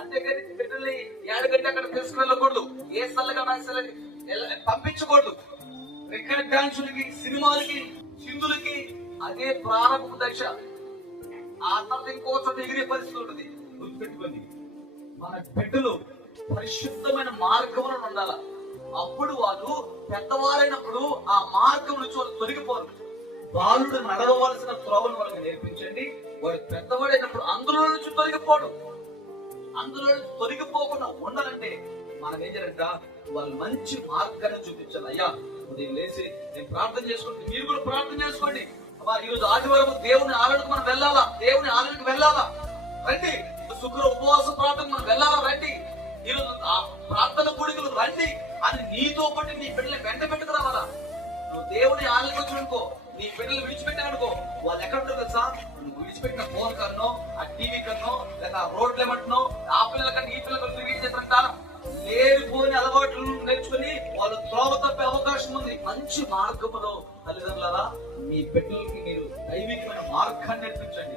అంతేకాని బిడ్డల్ని ఏడగంటే అక్కడ తీసుకువెళ్ళకూడదు ఏ సల్లగా డాన్సులని పంపించకూడదు. క్రికెట్ డాన్సులకి సినిమాలకి చిందులకి అదే ప్రారంభ దశ. ఆ తర్వాత ఇంకోసం ఎగిరే పరిస్థితి ఉంటుంది. గుర్తుపెట్టుకోండి. మన బిడ్డలు పరిశుద్ధమైన మార్గంలో ఉండాల? అప్పుడు వాళ్ళు పెద్దవారైనప్పుడు ఆ మార్గం నుంచి వాళ్ళు తొలగిపోరు. బాలుడు నడవలసిన త్రోవను వాళ్ళకి నేర్పించండి. వాడు పెద్దవాడైనప్పుడు అందులో నుంచి తొలగిపోడు. అందులో తొలగిపోకుండా ఉండాలంటే మనం ఏం చేయాలంట వాళ్ళు మంచి మార్గాన్ని చూపించాలి. అయ్యా నేను లేచి నేను ప్రార్థన చేసుకోండి మీరు కూడా ప్రార్థన చేసుకోండి. అమ్మా ఆదివారం దేవుని ఆలయానికి మనం వెళ్ళాలా? దేవుని ఆలయానికి వెళ్ళాలా? రండి. శుక్ర ఉపవాస ప్రార్థన మనం వెళ్ళాలా? రండి. ఈరోజు ఆ ప్రార్థన గుడికలు రండి. అని నీతో పాటు నీ బిడ్డలు వెంట పెట్టుకు రావాలా? నువ్వు దేవుని ఆలయానికి వచ్చిననుకో నీ బిడ్డలు విడిచిపెట్టానుకో వాళ్ళు ఎక్కడ ఉంటారు తెలుసా? నువ్వు విడిచిపెట్టిన ఫోన్ కన్నో ఆ టీవీ కన్నో లేక ఆ రోడ్లు ఏమంటున్నావు? లేనిపోని అలవాట్లు నేర్చుకుని వాళ్ళు త్రోవ తప్పే అవకాశం ఉంది. మంచి మార్గములో తల్లిదండ్రులరా మీ బిడ్డలకి మీరు దైవికమైన మార్గాన్ని నేర్పించండి.